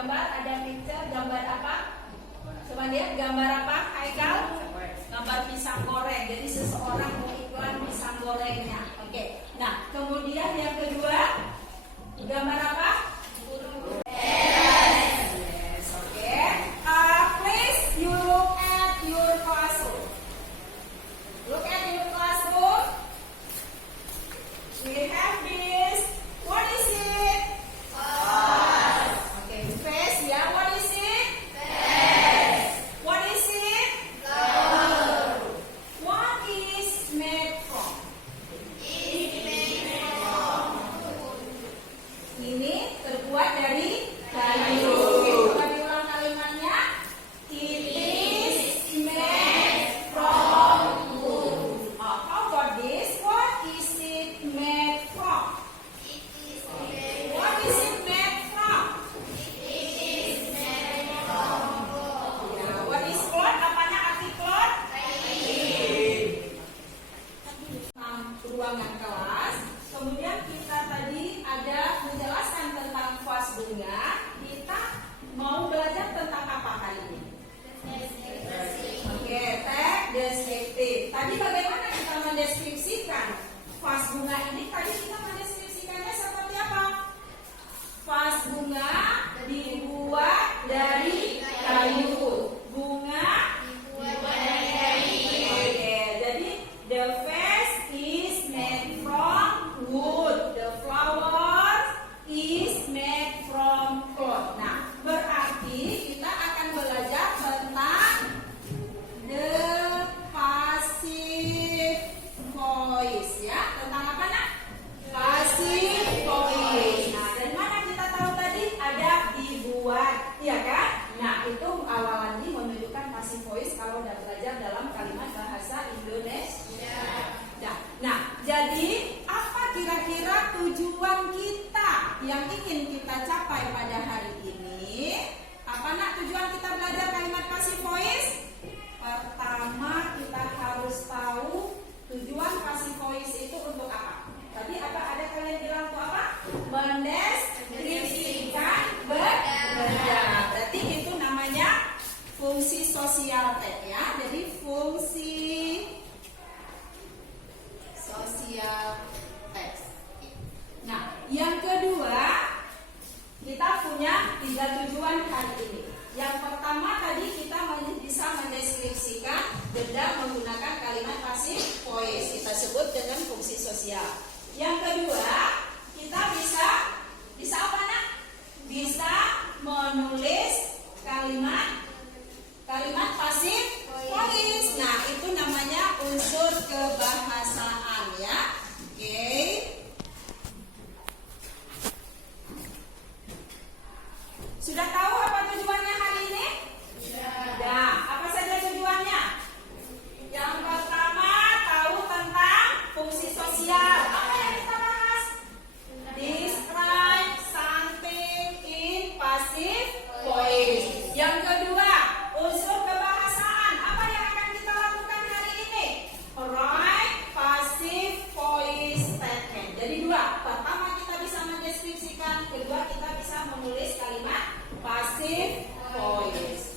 gambar, ada picture, gambar apa? Coba lihat gambar apa, Haikal? Gambar pisang goreng. Jadi seseorang mau iklan pisang gorengnya. Oke. Nah, kemudian yang kedua, gambar apa? Yes, oke. Please you look at your classroom. Look at your classroom. We have this. What is it? Okay, face. Yeah, what is it? What is it? What is made from? Ini terbuat dari kayu. Oke, coba diulang kalimatnya. It is made from wood. How about this? What is it made from? What is it made from? Ya, what is cloth? Apanya arti cloth? Ruangan kelas. Kemudian kita tadi ada menjelaskan tentang vas bunga. Kita mau belajar tentang apa kali ini? Oke, tag deskriptif. Tadi bagaimana kita mendeskripsikan vas bunga ini? Tadi kita mendeskripsikannya seperti apa? Vas bunga dibuat dari kayu. Bunga dibuat dari kayu. Oke, jadi the vase is made from wood. The flower is made from cloth. Nah, berarti kita akan belajar tentang the passive voice, ya. Tentang apa, Nak? Passive voice. Nah, dari mana kita tahu tadi ada dibuat, ya kan? Nah, itu awalan ini menunjukkan passive voice kalau udah belajar dalam kalimat bahasa Indonesia. Nah, jadi apa kira-kira tujuan kita yang ingin kita capai pada hari ini? Apa, Nak, tujuan kita belajar kalimat passive voice? Pertama, kita harus tahu tujuan passive voice itu untuk apa. Tadi apa ada kalian bilang untuk apa? Mendeskripsikan benda. Berarti itu namanya fungsi sosial tag, ya. Jadi fungsi sosial teks. Nah, yang kedua, kita punya 3 tujuan hari ini. Yang pertama tadi kita bisa mendeskripsikan benda menggunakan kalimat passive voice. Kita sebut dengan fungsi sosial. Yang kedua, kita bisa apa, Nak? Bisa menulis kalimat passive voice. Nah, itu namanya unsur kebahasaan, ya. Oke. Sudah tahu apa tujuannya hari ini? Sudah. Apa saja tujuannya? Yang pertama, tahu tentang fungsi sosial. Apa yang kita bahas? Describe something in passive voice. Yang kedua, unsur kebahasaan. Apa yang akan kita lakukan hari ini? Write passive voice statement. Jadi 2. Pertama kita bisa mendeskripsikan, kedua kita bisa menulis kalimat passive voice.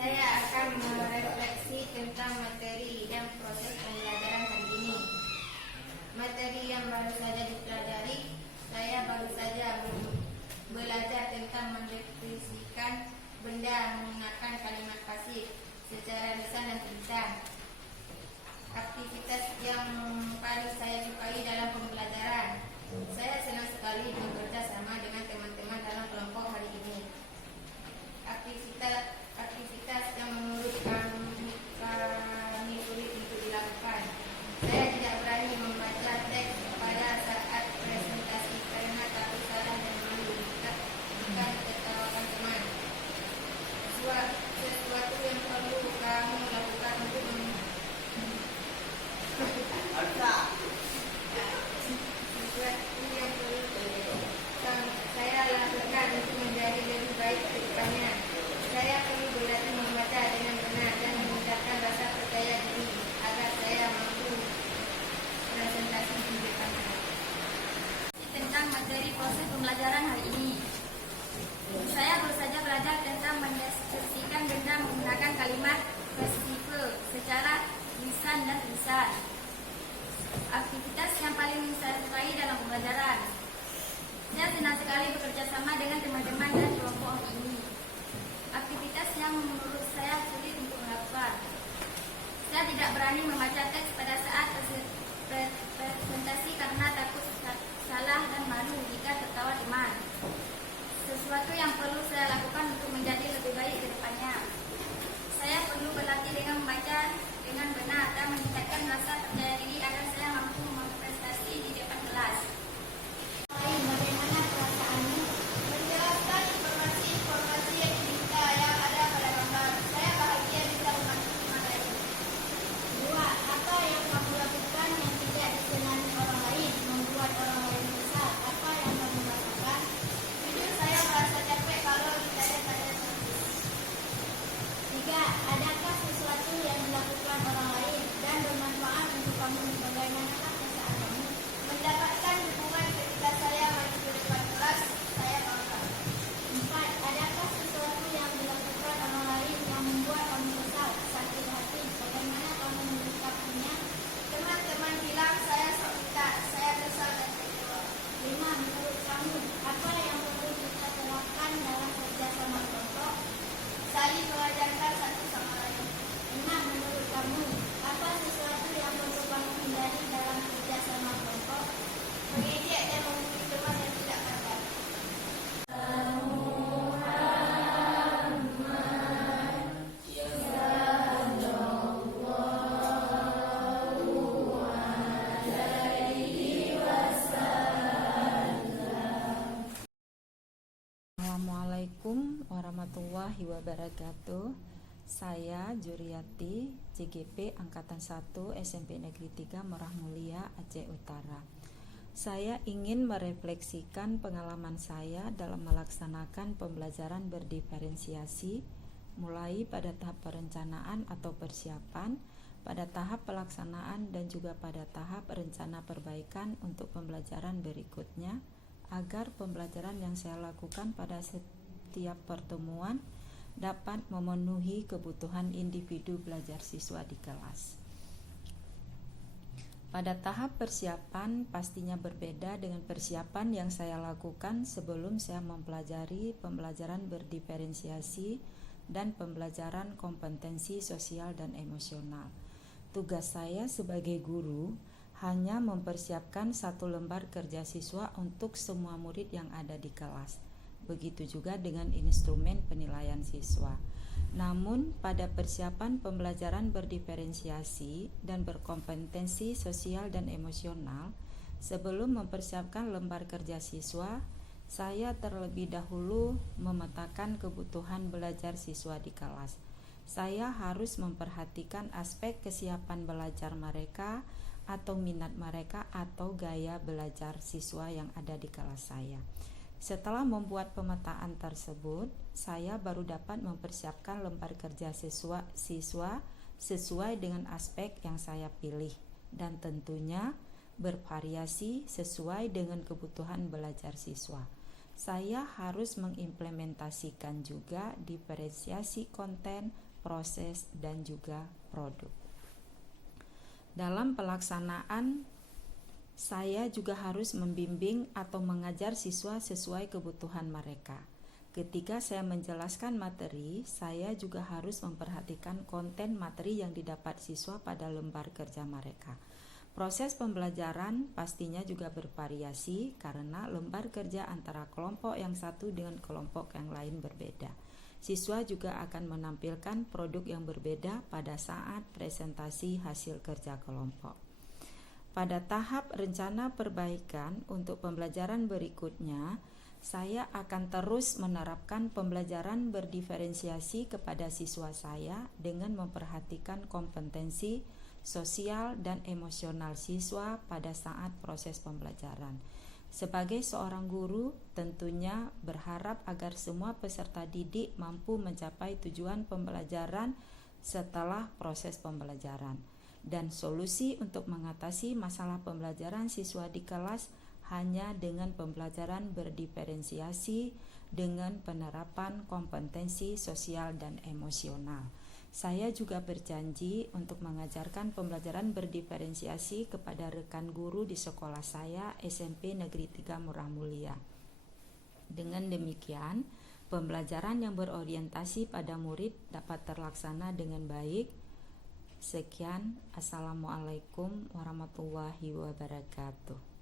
Saya akan merefleksi tentang materi dan proses pembelajaran hari ini. pembelajaran lisan dan tulisan. Aktivitas yang paling saya sukai dalam pembelajaran, saya senang sekali bekerja sama dengan teman-teman dalam kelompok hari ini. Aktivitas yang menurut kami sulit untuk dilakukan. Saya tidak berani membaca teks pada saat presentasi karena takut salah dan malu jika ditertawakan teman. Sesuatu yang perlu kamu lakukan untuk saya lakukan untuk menjadi lebih baik ke depannya. Saya perlu belajar membaca dengan benar dan meningkatkan rasa percaya diri agar saya mampu presentasi di depan. Tentang materi proses pembelajaran hari ini, saya baru saja belajar tentang mendeskripsikan benda menggunakan kalimat spesifik secara lisan dan tulisan. Aktivitas yang paling saya sukai dalam pembelajaran, saya senang sekali bekerja sama dengan teman-teman dan kelompok ini. Aktivitas yang menurut saya sulit untuk melakukan, saya tidak berani membaca teks pada saat presentasi karena takut salah dan malu jika tertawa teman. Sesuatu yang perlu saya lakukan untuk menjadi lebih baik ke depannya, saya perlu berlatih dengan membaca dengan benar dan meningkatkan rasa percaya diri agar saya mampu berprestasi di depan kelas. Bagaimana perasaanmu? Menjelaskan informasi yang diminta yang ada pada gambar. Saya bahagia bisa membantu teman lain. 2. Apa yang kamu lakukan yang tidak disenangi orang lain, membuat orang lain kesal? Apa yang kamu lakukan? Jujur saya merasa capek kalau ditanya-tanya terus. 3. Adakah sesuatu yang dilakukan orang lain dan bermanfaat untuk kamu? Bagaimanakah perasaan kamu? Mendapatkan dukungan ketika saya maju ke depan kelas, saya bangga. 4. Adakah sesuatu yang dilakukan orang lain yang membuat kamu kesal, sakit hati? Bagaimana kamu menyikapinya? Teman-teman bilang saya sok minta, saya kesal dan kecewa. 5. Menurut kamu, apa yang perlu kita terapkan dalam kerja sama kelompok? Saling mengajarkan satu sama lain. 6. Menurut kamu, apa sesuatu yang perlu kamu hindari dalam kerja sama kelompok? Mengejek dan memuji teman yang tidak pandai. Assalamualaikum warahmatullahi wabarakatuh. Saya Juriati, CGP Angkatan 1 SMP Negeri 3 Merah Mulia, Aceh Utara. Saya ingin merefleksikan pengalaman saya dalam melaksanakan pembelajaran berdiferensiasi, mulai pada tahap perencanaan atau persiapan, pada tahap pelaksanaan, dan juga pada tahap rencana perbaikan untuk pembelajaran berikutnya, agar pembelajaran yang saya lakukan pada setiap pertemuan dapat memenuhi kebutuhan individu belajar siswa di kelas. Pada tahap persiapan pastinya berbeda dengan persiapan yang saya lakukan sebelum saya mempelajari pembelajaran berdiferensiasi dan pembelajaran kompetensi sosial dan emosional. Tugas saya sebagai guru hanya mempersiapkan satu lembar kerja siswa untuk semua murid yang ada di kelas. Begitu juga dengan instrumen penilaian siswa. Namun pada persiapan pembelajaran berdiferensiasi dan berkompetensi sosial dan emosional, sebelum mempersiapkan lembar kerja siswa, saya terlebih dahulu memetakan kebutuhan belajar siswa di kelas. Saya harus memperhatikan aspek kesiapan belajar mereka atau minat mereka atau gaya belajar siswa yang ada di kelas saya. Setelah membuat pemetaan tersebut, saya baru dapat mempersiapkan lembar kerja siswa sesuai dengan aspek yang saya pilih, dan tentunya bervariasi sesuai dengan kebutuhan belajar siswa. Saya harus mengimplementasikan juga diferensiasi konten, proses, dan juga produk. Dalam pelaksanaan, saya juga harus membimbing atau mengajar siswa sesuai kebutuhan mereka. Ketika saya menjelaskan materi, saya juga harus memperhatikan konten materi yang didapat siswa pada lembar kerja mereka. Proses pembelajaran pastinya juga bervariasi karena lembar kerja antara kelompok yang satu dengan kelompok yang lain berbeda. Siswa juga akan menampilkan produk yang berbeda pada saat presentasi hasil kerja kelompok. Pada tahap rencana perbaikan untuk pembelajaran berikutnya, saya akan terus menerapkan pembelajaran berdiferensiasi kepada siswa saya dengan memperhatikan kompetensi sosial dan emosional siswa pada saat proses pembelajaran. Sebagai seorang guru, tentunya berharap agar semua peserta didik mampu mencapai tujuan pembelajaran setelah proses pembelajaran. Dan solusi untuk mengatasi masalah pembelajaran siswa di kelas hanya dengan pembelajaran berdiferensiasi dengan penerapan kompetensi sosial dan emosional. Saya juga berjanji untuk mengajarkan pembelajaran berdiferensiasi kepada rekan guru di sekolah saya, SMP Negeri 3 Murah Mulia. Dengan demikian, pembelajaran yang berorientasi pada murid dapat terlaksana dengan baik. Sekian, Assalamualaikum warahmatullahi wabarakatuh.